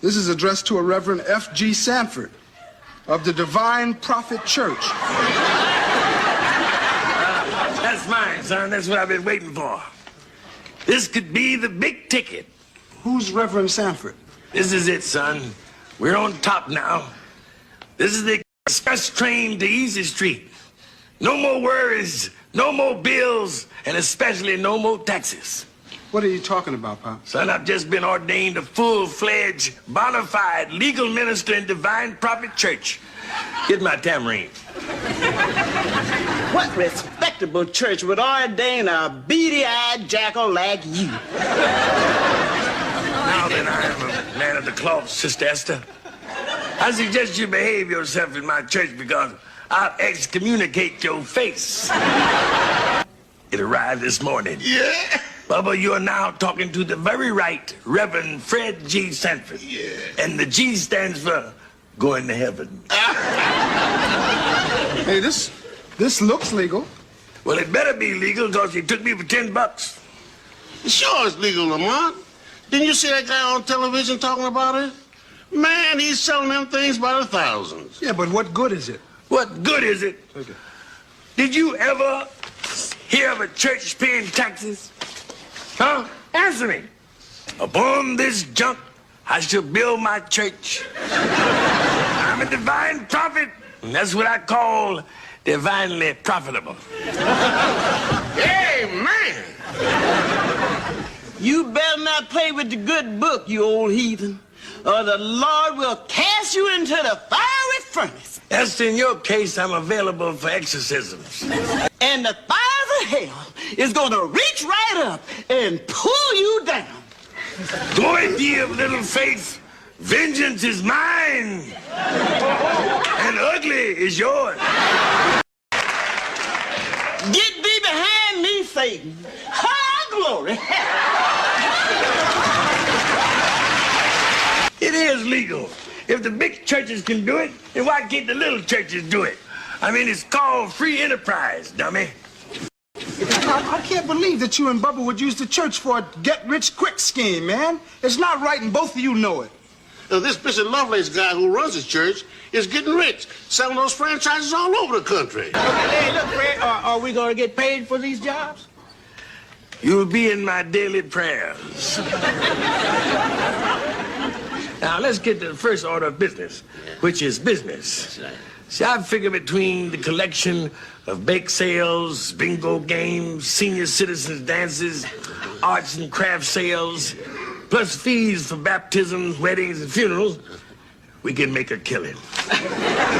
This is addressed to a Reverend F.G. Sanford of the Divine Prophet Church. That's mine, son. That's what I've been waiting for. This could be the big ticket. Who's Reverend Sanford? This is it, son. We're on top now. This is the express train to Easy Street. No more worries, no more bills, and especially no more taxes. What are you talking about, Pop? Son, I've just been ordained a full-fledged, bona fide legal minister in Divine Prophet Church. Get my tambourine. What respectable church would ordain a beady-eyed jackal like you? Now that I'm a man of the cloth, Sister Esther, I suggest you behave yourself in my church because I'll excommunicate your face. It arrived this morning. Yeah. Bubba, you are now talking to the very right Reverend Fred G. Sanford. Yeah. And the G stands for going to heaven. Hey, this looks legal. Well, it better be legal because he took me for $10. Sure it's legal, Lamont. Didn't you see that guy on television talking about it? Man, he's selling them things by the thousands. Yeah, but what good is it? What good is it? Okay. Did you ever hear of a church paying taxes? Huh? Answer me. Upon this junk, I shall build my church. I'm a divine prophet, and that's what I call divinely profitable. Hey, man! You better not play with the good book, you old heathen, or the Lord will cast you into the fiery furnace. As in your case, I'm available for exorcisms. And the fires of hell is going to reach right up and pull you down. Boy, ye of little faith, vengeance is mine, and ugly is yours. Get thee behind me, Satan. Ha, glory. It is legal. If the big churches can do it, then why can't the little churches do it? I mean, it's called free enterprise, dummy. I can't believe that you and Bubba would use the church for a get-rich-quick scheme, man. It's not right, and both of you know it. This Bishop Lovelace guy who runs his church is getting rich, selling those franchises all over the country. Hey, look, Fred, are we going to get paid for these jobs? You'll be in my daily prayers. Now, let's get to the first order of business, which is business. See, I figure between the collection of bake sales, bingo games, senior citizens dances, arts and craft sales, plus fees for baptisms, weddings, and funerals, we can make a killing.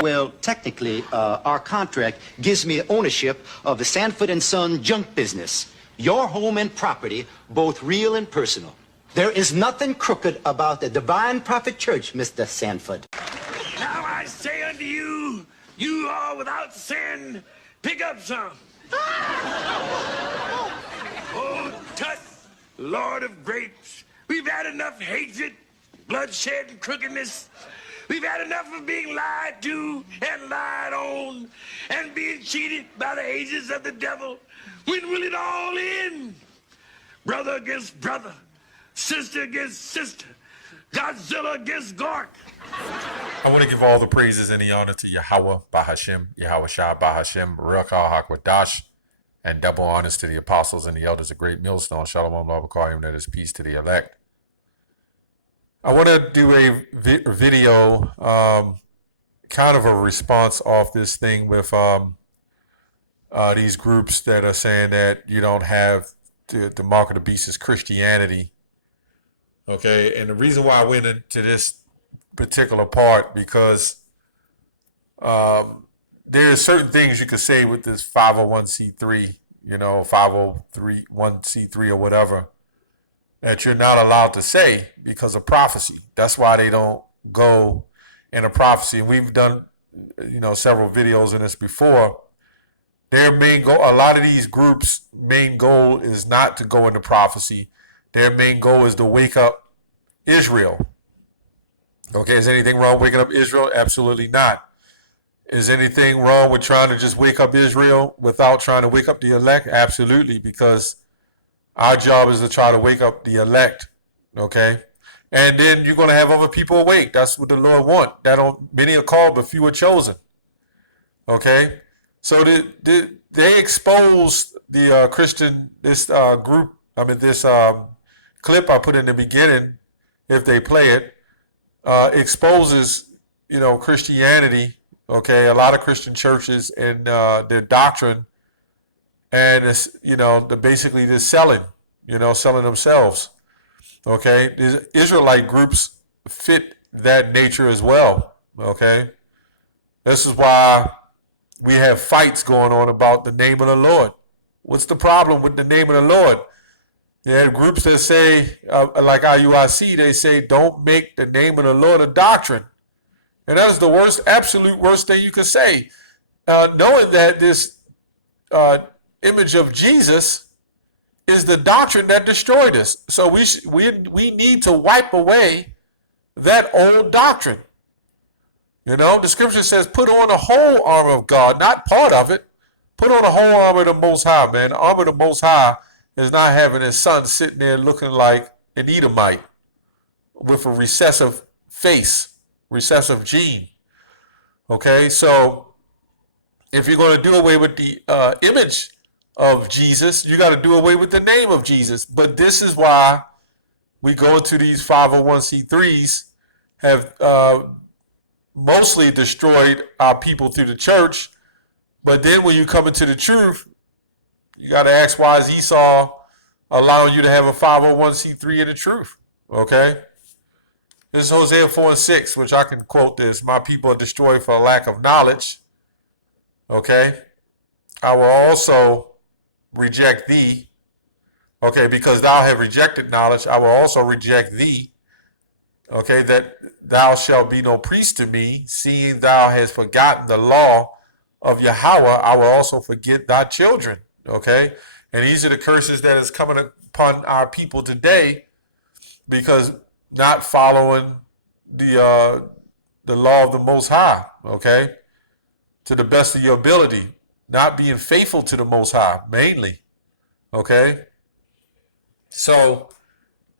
Well, technically, our contract gives me ownership of the Sanford & Son junk business, your home and property, both real and personal. There is nothing crooked about the Divine Prophet Church, Mr. Sanford. Now I say unto you, you are without sin, pick up some. Oh, tut, Lord of grapes, we've had enough hatred, bloodshed, and crookedness. We've had enough of being lied to and lied on and being cheated by the agents of the devil. When will it all end? Brother against brother, sister against sister, Godzilla against Gork. I want to give all the praises and the honor to Yahweh, Bahashem, Yahweh Shah, Bahashem, Baruch HaKodash, and double honors to the apostles and the elders of Great Millstone. Shalom, Lavakariim, that is peace to the elect. I want to do a video, kind of a response off this thing with these groups that are saying that you don't have the mark of the beast is Christianity. Okay, and the reason why I went into this particular part because there are certain things you could say with this 501c3, 501c3 or whatever, that you're not allowed to say because of prophecy. That's why they don't go in a prophecy. We've done, several videos on this before. Their main goal, a lot of these groups' main goal is not to go into prophecy. Their main goal is to wake up Israel. Okay, is anything wrong with waking up Israel? Absolutely not. Is anything wrong with trying to just wake up Israel without trying to wake up the elect? Absolutely, because our job is to try to wake up the elect. Okay, And then you're going to have other people awake. That's what the Lord wants. Many are called, but few are chosen. Okay? So they exposed the this clip I put in the beginning, if they play it, exposes, Christianity, okay, a lot of Christian churches and their doctrine, and it's, they're basically just selling themselves. Okay, the Israelite groups fit that nature as well. Okay, this is why we have fights going on about the name of the Lord. What's the problem with the name of the Lord? You have groups that say, like IUIC, they say, don't make the name of the Lord a doctrine. And that is the absolute worst thing you could say. Knowing that this image of Jesus is the doctrine that destroyed us. So we need to wipe away that old doctrine. The scripture says, put on the whole armor of God, not part of it. Put on the whole armor of the Most High, man. The armor of the Most High is not having his son sitting there looking like an Edomite with a recessive face, recessive gene. Okay, so if you're going to do away with the image of Jesus, you got to do away with the name of Jesus. But this is why we go into these 501c3s, have mostly destroyed our people through the church. But then when you come into the truth, you got to ask, why is Esau allowing you to have a 501c3 in the truth? Okay? This is Hosea 4:6, which I can quote this. My people are destroyed for a lack of knowledge. Okay? I will also reject thee. Okay, because thou have rejected knowledge, I will also reject thee. Okay, that thou shalt be no priest to me, seeing thou hast forgotten the law of Yahweh, I will also forget thy children. Okay, and these are the curses that is coming upon our people today, because not following the law of the Most High. Okay, to the best of your ability, not being faithful to the Most High mainly. Okay, so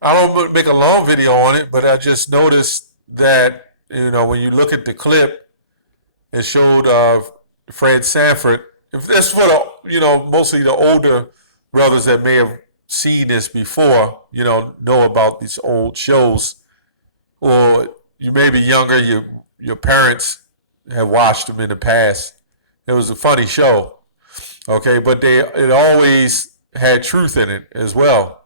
I don't make a long video on it, but I just noticed that when you look at the clip, it showed Fred Sanford. If that's for the mostly the older brothers that may have seen this before, know about these old shows, or you may be younger, your parents have watched them in the past. It was a funny show, okay, but it always had truth in it as well.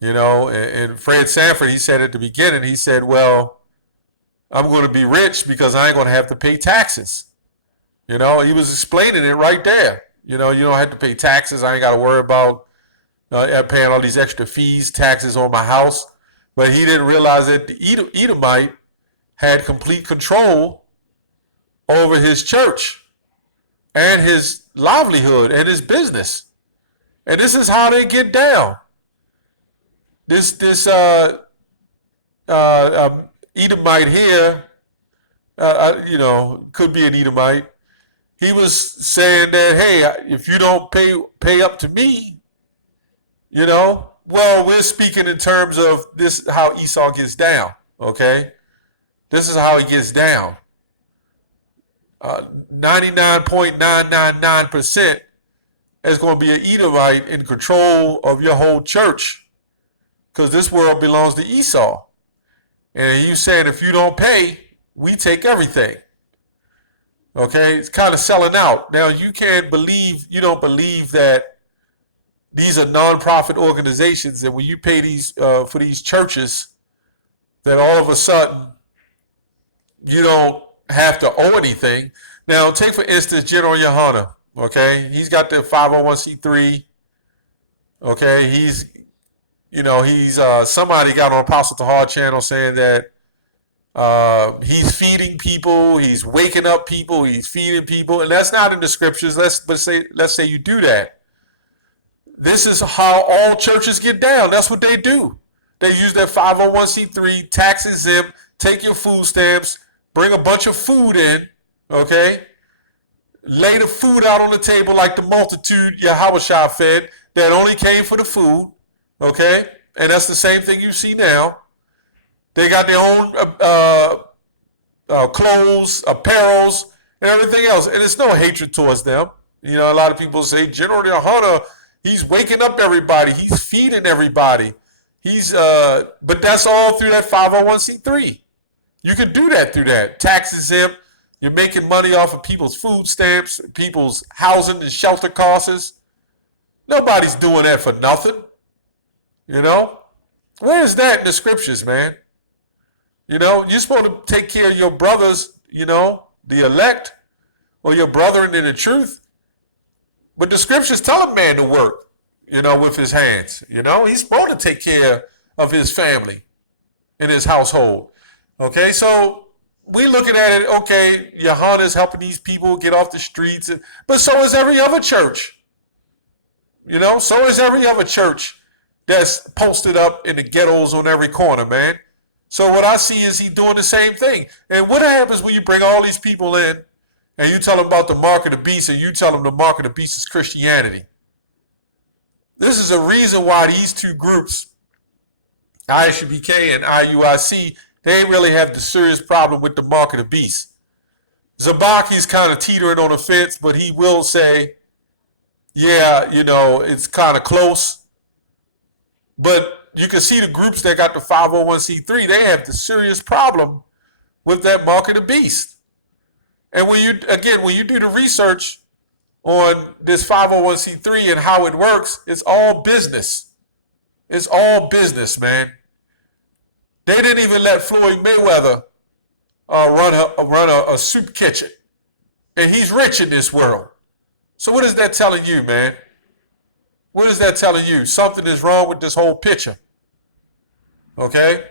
And Fred Sanford, he said at the beginning, he said, well, I'm going to be rich because I ain't going to have to pay taxes. He was explaining it right there. You don't have to pay taxes. I ain't got to worry about paying all these extra fees, taxes on my house. But he didn't realize that the Edomite had complete control over his church and his livelihood and his business. And this is how they get down. This Edomite here, could be an Edomite. He was saying that, hey, if you don't pay up to me, well, we're speaking in terms of this, how Esau gets down, okay? This is how he gets down. 99.999% is going to be an Edomite in control of your whole church, because this world belongs to Esau. And he's saying, if you don't pay, we take everything. Okay, it's kind of selling out. Now, you don't believe that these are non-profit organizations, and when you pay these for these churches, that all of a sudden you don't have to owe anything. Now, take for instance General Yohana. Okay, he's got the 501c3. Okay, he's somebody got on Apostle Tahar channel saying that he's feeding people, he's waking up people, he's feeding people, and that's not in the scriptures. Let's say you do that. This is how all churches get down. That's what they do. They use their 501c3, tax exempt, take your food stamps, bring a bunch of food in, okay? Lay the food out on the table like the multitude Yahushua fed that only came for the food, okay? And that's the same thing you see now. They got their own clothes, apparels, and everything else. And it's no hatred towards them. You know, a lot of people say General Hunter, he's waking up everybody. He's feeding everybody. But that's all through that 501c3. You can do that through that. Tax exempt. You're making money off of people's food stamps, people's housing and shelter costs. Nobody's doing that for nothing. You know? Where is that in the scriptures, man? You know, you're supposed to take care of your brothers, you know, the elect, or your brethren in the truth. But the scriptures tell a man to work, you know, with his hands. You know, he's supposed to take care of his family and his household. Okay, so we looking at it, okay, Yohana's helping these people get off the streets, but so is every other church. You know, so is every other church that's posted up in the ghettos on every corner, man. So what I see is he doing the same thing. And what happens when you bring all these people in and you tell them about the mark of the beast and you tell them the mark of the beast is Christianity? This is a reason why these two groups, ISUBK and IUIC, they really have the serious problem with the mark of the beast. Zabaki's kind of teetering on the fence, but he will say, yeah, you know, it's kind of close. But you can see the groups that got the 501c3, they have the serious problem with that mark of the beast. And when you do the research on this 501c3 and how it works, it's all business. It's all business, man. They didn't even let Floyd Mayweather run a soup kitchen. And he's rich in this world. So what is that telling you, man? What is that telling you? Something is wrong with this whole picture. Okay?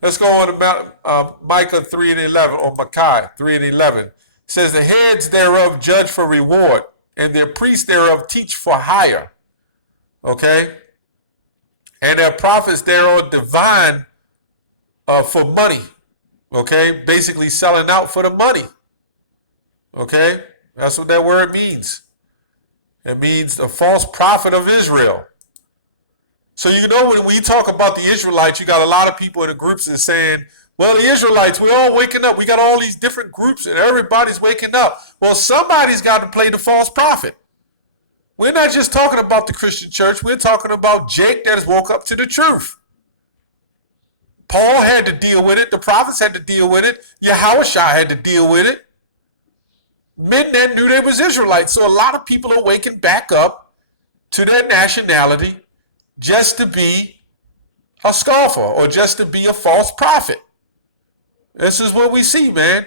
Let's go on to Micah 3 and 11, or Micah 3 and 11. It says, the heads thereof judge for reward, and their priests thereof teach for hire. Okay? And their prophets thereof divine for money. Okay? Basically selling out for the money. Okay? That's what that word means. It means the false prophet of Israel. So you know when we talk about the Israelites, you got a lot of people in the groups that saying, well, the Israelites, we're all waking up. We got all these different groups and everybody's waking up. Well, somebody's got to play the false prophet. We're not just talking about the Christian church. We're talking about Jake that has woke up to the truth. Paul had to deal with it. The prophets had to deal with it. Yahushua had to deal with it. Men that knew they was Israelites. So a lot of people are waking back up to their nationality just to be a scoffer or just to be a false prophet. This is what we see, man.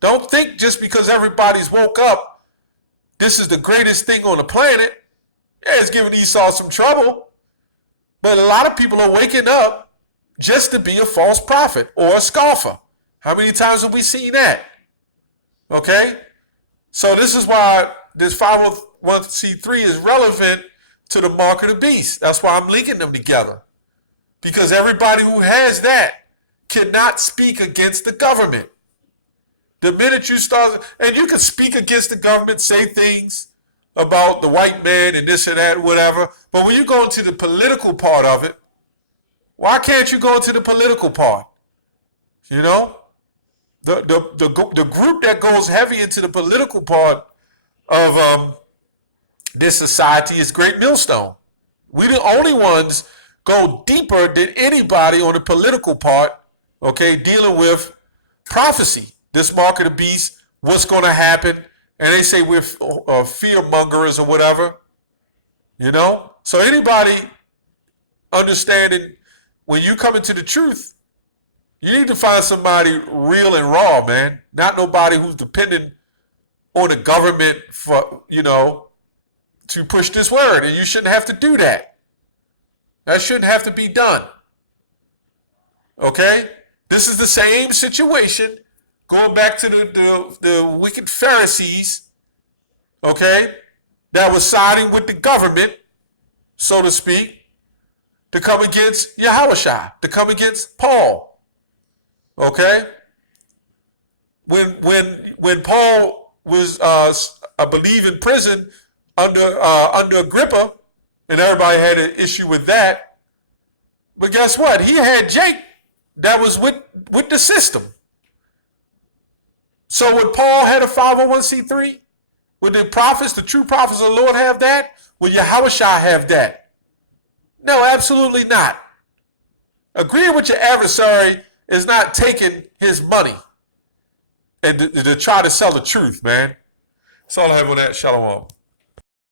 Don't think just because everybody's woke up, this is the greatest thing on the planet. Yeah, it's giving Esau some trouble. But a lot of people are waking up just to be a false prophet or a scoffer. How many times have we seen that? Okay? So this is why this 501c3 is relevant to the mark of the beast. That's why I'm linking them together. Because everybody who has that cannot speak against the government. The minute you start, and you can speak against the government, say things about the white man and this and that, whatever. But when you go into the political part of it, why can't you go into the political part? You know? The group that goes heavy into the political part of this society is Great Millstone. We the only ones go deeper than anybody on the political part, okay, dealing with prophecy. This mark of the beast, what's going to happen, and they say we're fear mongers or whatever, you know? So anybody understanding when you come into the truth, you need to find somebody real and raw, man. Not nobody who's dependent on the government for, you know, to push this word. And you shouldn't have to do that. That shouldn't have to be done. Okay? This is the same situation going back to the wicked Pharisees, okay, that was siding with the government, so to speak, to come against Yahushua, to come against Paul. Okay, when Paul was, I believe, in prison under Agrippa, and everybody had an issue with that. But guess what? He had Jake that was with the system. So would Paul had a 501c3? Would the prophets, the true prophets of the Lord have that? Would Yahushua have that? No, absolutely not. Agreeing with your adversary is not taking his money and to try to sell the truth, man. That's all I have on that. Shalom.